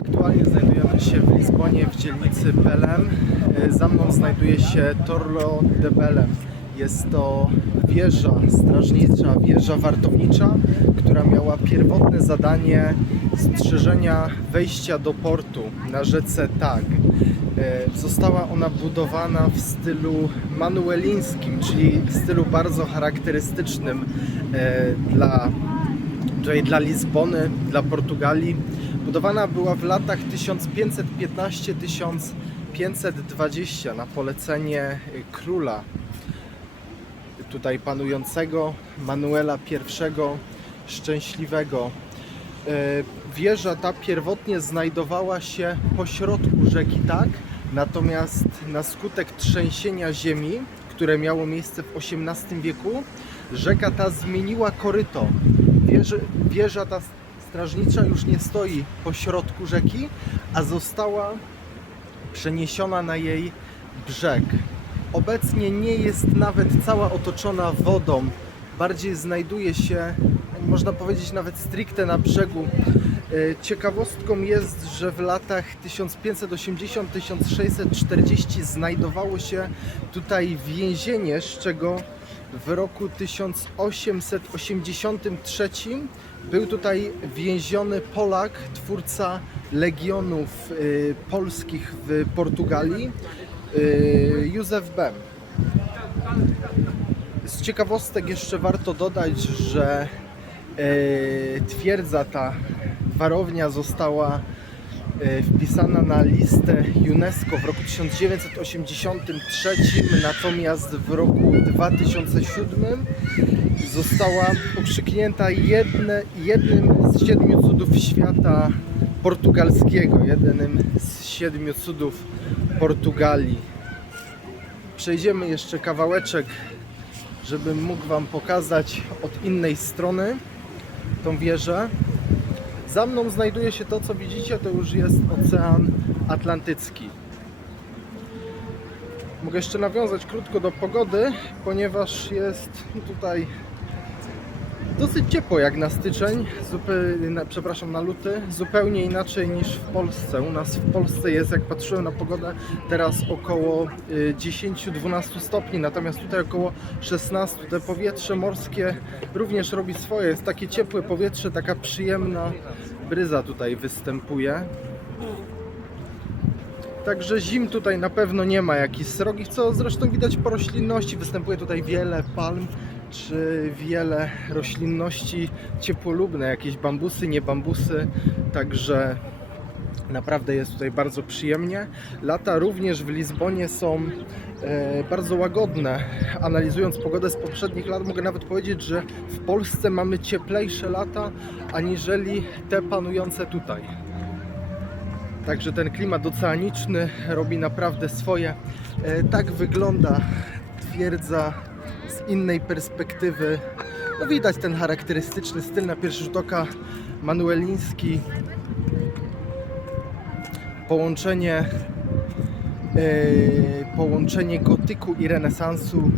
Aktualnie znajdujemy się w Lizbonie w dzielnicy Belem. E, Za mną znajduje się Torlo de Belem. Jest to wieża strażnicza, wieża wartownicza, która miała pierwotne zadanie strzeżenia wejścia do portu na rzece Tag. E, Została ona budowana w stylu manuelińskim, czyli w stylu bardzo charakterystycznym e, dla tutaj dla Lizbony, dla Portugalii. Budowana była w latach 1515-1520 na polecenie y, króla tutaj panującego Manuela I Szczęśliwego. E, Wieża ta pierwotnie znajdowała się po środku rzeki Tak, natomiast na skutek trzęsienia ziemi, które miało miejsce w XVIII wieku, rzeka ta zmieniła koryto. Wieży, wieża ta strażnicza już nie stoi po środku rzeki, a została przeniesiona na jej brzeg. Obecnie nie jest nawet cała otoczona wodą, bardziej znajduje się, można powiedzieć nawet stricte na brzegu. E, Ciekawostką jest, że w latach 1580-1640 znajdowało się tutaj więzienie, z czego w roku 1883 był tutaj więziony Polak, twórca legionów y, polskich w Portugalii, y, Józef Bem. Z ciekawostek jeszcze warto dodać, że y, twierdza ta, warownia została wpisana na listę UNESCO w roku 1983, natomiast w roku 2007 została okrzyknięta jedne, jednym z siedmiu cudów świata portugalskiego, jednym z siedmiu cudów Portugalii. Przejdziemy jeszcze kawałeczek, żebym mógł Wam pokazać od innej strony tą wieżę. Za mną znajduje się to, co widzicie, to już jest Ocean Atlantycki. Mogę jeszcze nawiązać krótko do pogody, ponieważ jest tutaj dosyć ciepło jak na styczeń, zupełnie, na, przepraszam, na luty, zupełnie inaczej niż w Polsce. U nas w Polsce jest, jak patrzyłem na pogodę, teraz około y, 10-12 stopni, natomiast tutaj około 16. Te powietrze morskie również robi swoje. Jest takie ciepłe powietrze, taka przyjemna bryza tutaj występuje. Także zim tutaj na pewno nie ma jakichś srogich, co zresztą widać po roślinności. Występuje tutaj wiele palm, czy wiele roślinności ciepłolubne, jakieś bambusy, nie bambusy. Także naprawdę jest tutaj bardzo przyjemnie. Lata również w Lizbonie są e, bardzo łagodne. Analizując pogodę z poprzednich lat, mogę nawet powiedzieć, że w Polsce mamy cieplejsze lata aniżeli te panujące tutaj. Także ten klimat oceaniczny robi naprawdę swoje. E, Tak wygląda twierdza z innej perspektywy. No widać ten charakterystyczny styl na pierwszy rzut oka manueliński. Połączenie, e, połączenie gotyku i renesansu